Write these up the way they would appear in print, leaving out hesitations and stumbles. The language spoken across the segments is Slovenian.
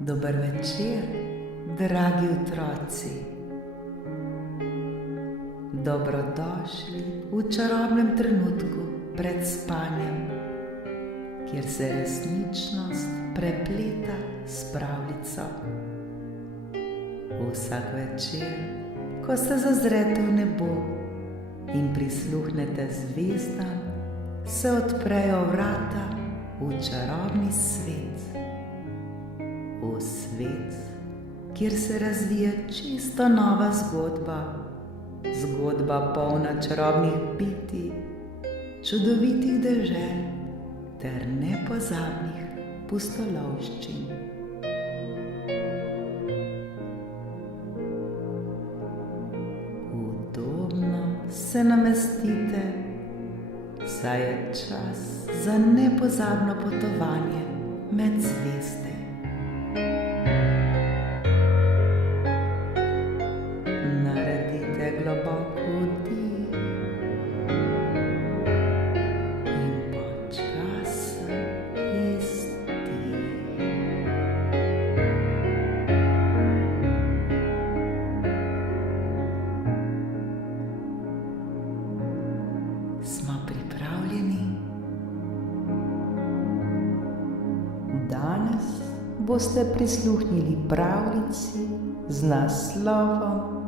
Dober večer, dragi otroci. Dobrodošli v čarobnem trenutku pred spanjem, kjer se resničnost prepleta s pravljico. Vsak večer, ko se zazrete v nebo in prisluhnete zvezdam, se odprejo vrata v čarobni svet. V svet, kjer se razvija čisto nova zgodba, zgodba polna čarobnih bitij, čudovitih dežel ter nepozabnih pustolovščin. Udobno se namestite, saj je čas za nepozabno potovanje med zvezde. Naredite globok vdih in počasen izdih. Smo pripravljeni? Danes boste prisluhnili pravljici z naslovom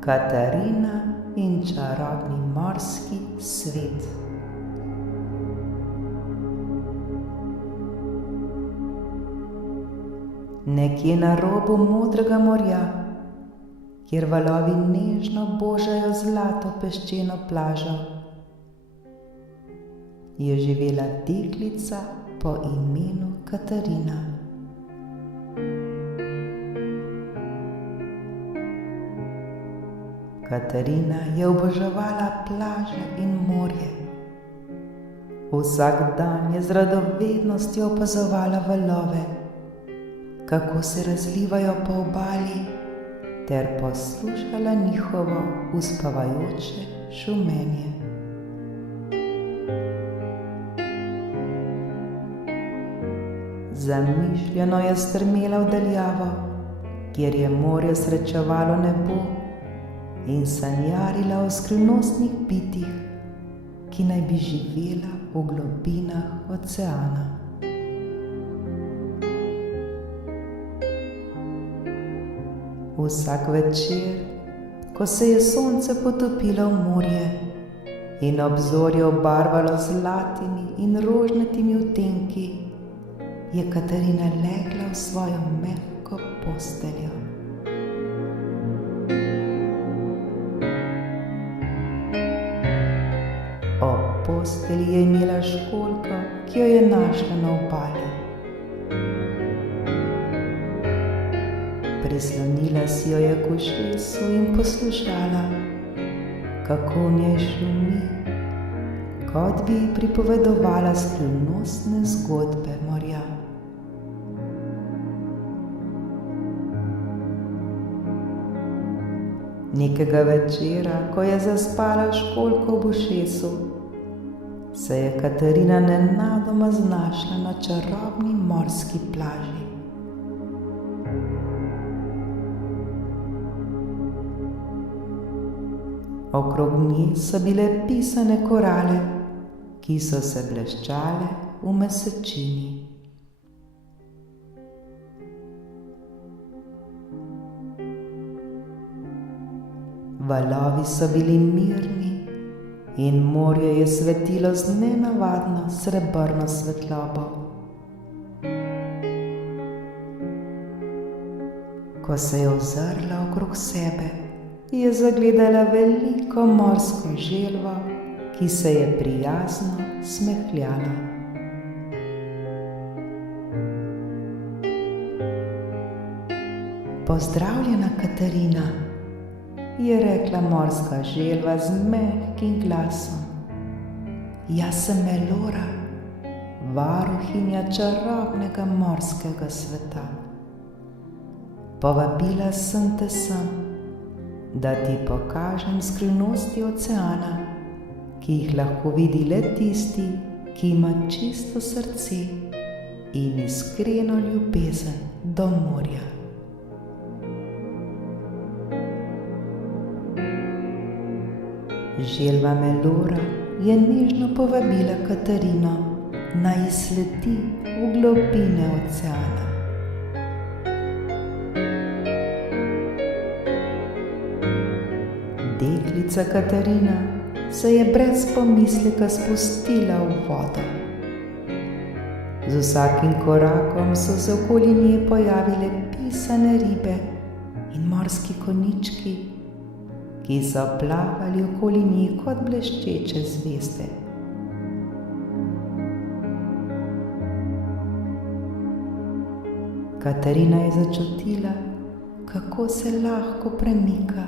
Katarina in čarobni morski svet. Nekje na robu modrega morja, kjer valovi nežno božajo zlato peščeno plažo, je živela deklica po imenu Katarina. Katarina je oboževala plaže in morje. Vsak dan je z radovednostjo opazovala valove, kako se razlivajo po obali, ter poslušala njihovo uspavajoče šumenje. Zamišljeno je strmela v daljavo, kjer je morje srečevalo nebo, in sanjarila o skrivnostnih bitjih, ki naj bi živela v globinah oceana. Vsak večer, ko se je sonce potopilo v morje in obzorje obarvalo z zlatimi in rožnatimi odtenki, je Katarina legla v svojo mehko posteljo. Ob postelji je imela školjko, ki jo je našla na obali. Prislonila si jo je k ušesu in poslušala, kako v njej šumi, kot bi ji pripovedovala skrivnostne zgodbe morja. Nekega večera, ko je zaspala školjko ob ušesu, se je Katarina nenadoma znašla na čarobni morski plaži. Okrog nje so bile pisane korale, ki so se bleščale v mesečini. Valovi so bili mirni in morje je svetilo z nenavadno srebrno svetlobo. Ko se je ozrla okrog sebe, je zagledala veliko morsko želvo, ki se je prijazno smehljala. Pozdravljena, Katarina, je rekla morska želva z mehkim glasom. Jaz sem Melora, varuhinja čarobnega morskega sveta. Povabila sem te sem, da ti pokažem skrivnosti oceana, ki jih lahko vidi le tisti, ki ima čisto srce in iskreno ljubezen do morja. Želva Melora je nežno povabila Katarino, naj ji sledi v globine oceana. Deklica Katarina se je brez pomisleka spustila v vodo. Z vsakim korakom so se okoli nje pojavile pisane ribe in morski konjički, ki so plavali okoli nje kot bleščeče zvezde. Katarina je začutila, kako se lahko premika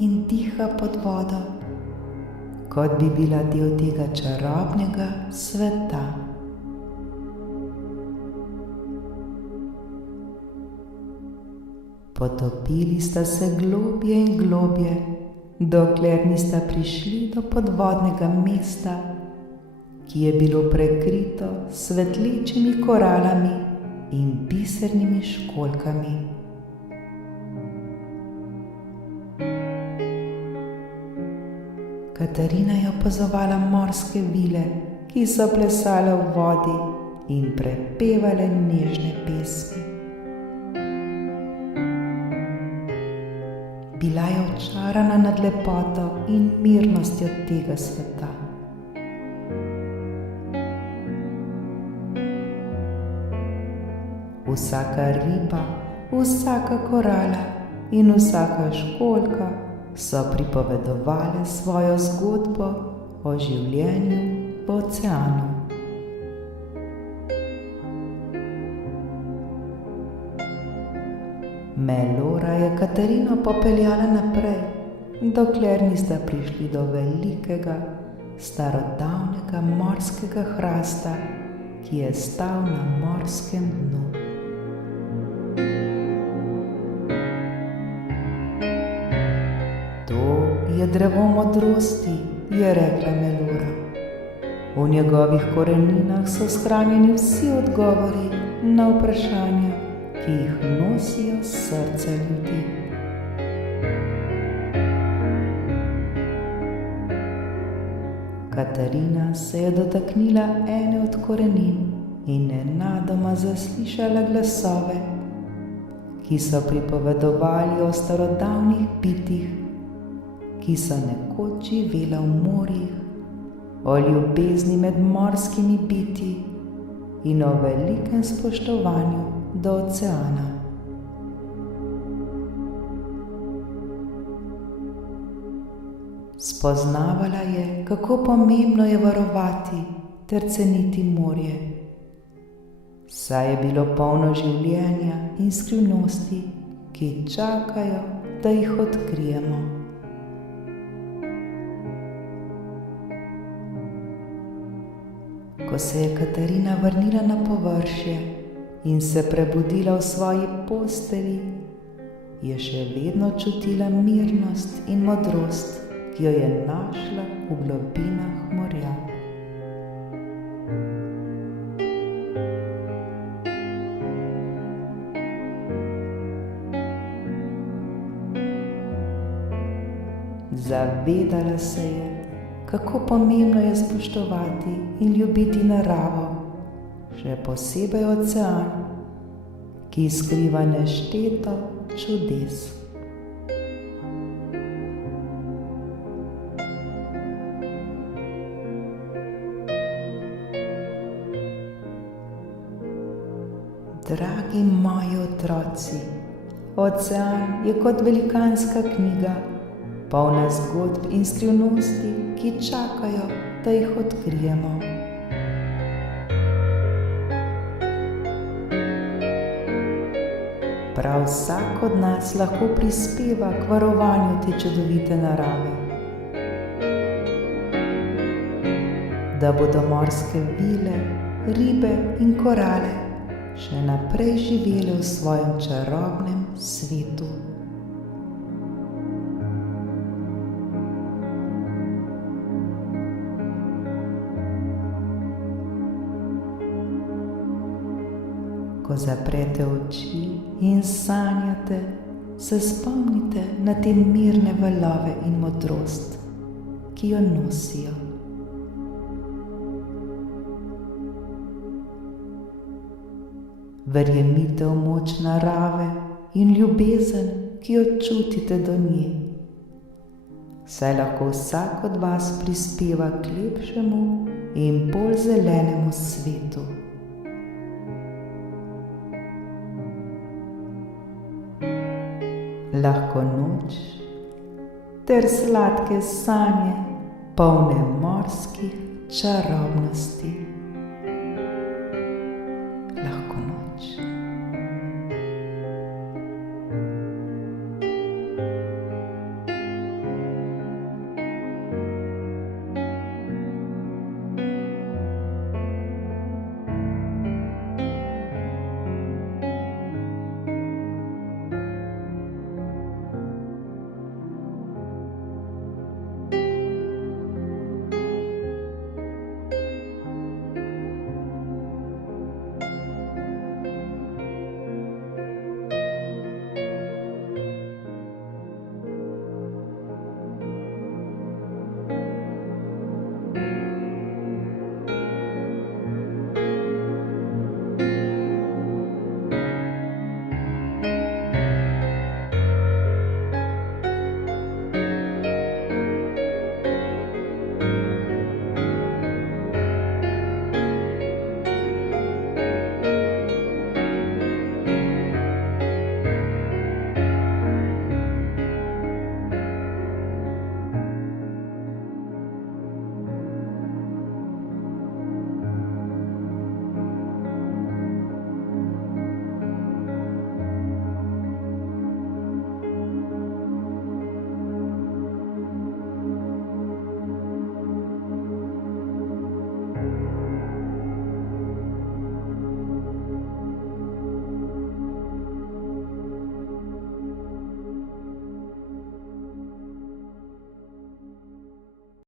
in diha pod vodo, kot bi bila del tega čarobnega sveta. Potopili sta se globje in globje, dokler nista prišli do podvodnega mesta, ki je bilo prekrito s svetlečimi koralami in bisernimi školjkami. Katarina je opazovala morske vile, ki so plesale v vodi in prepevale nežne pesmi. Bila je očarana nad lepoto in mirnostjo tega sveta. Vsaka riba, vsaka korala in vsaka školjka so pripovedovale svojo zgodbo o življenju v oceanu. Melora je Katarino popeljala naprej, dokler nista prišli do velikega, starodavnega morskega hrasta, ki je stal na morskem dnu. To je drevo modrosti, je rekla Melora. V njegovih koreninah so shranjeni vsi odgovori na vprašanja, ki jih nosijo srca ljudi. Katarina se je dotaknila ene od korenin in nenadoma zaslišala glasove, ki so pripovedovali o starodavnih bitjih, ki so nekoč živela v morjih, o ljubezni med morskimi bitji in o velikem spoštovanju do oceana. Spoznavala je, kako pomembno je varovati ter ceniti morje, saj je bilo polno življenja in skrivnosti, ki čakajo, da jih odkrijemo. Ko se je Katarina vrnila na površje in se prebudila v svoji postelji, je še vedno čutila mirnost in modrost, ki jo je našla v globinah morja. Zavedala se je, kako pomembno je spoštovati in ljubiti naravo, še posebej ocean, ki skriva nešteto čudes. Dragi moji otroci, ocean je kot velikanska knjiga, polna zgodb in skrivnosti, ki čakajo, da jih odkrijemo. Prav vsak od nas lahko prispeva k varovanju te čudovite narave, da bodo morske vile, ribe in korale še naprej živele v svojem čarobnem svetu. Ko zaprete oči in sanjate, se spomnite na te mirne valove in modrost, ki jo nosijo. Verjemite v moč narave in ljubezen, ki jo čutite do nje. Saj lahko vsak od vas prispeva k lepšemu in bolj zelenemu svetu. Lahko noč ter sladke sanje, polne morskih čarobnosti.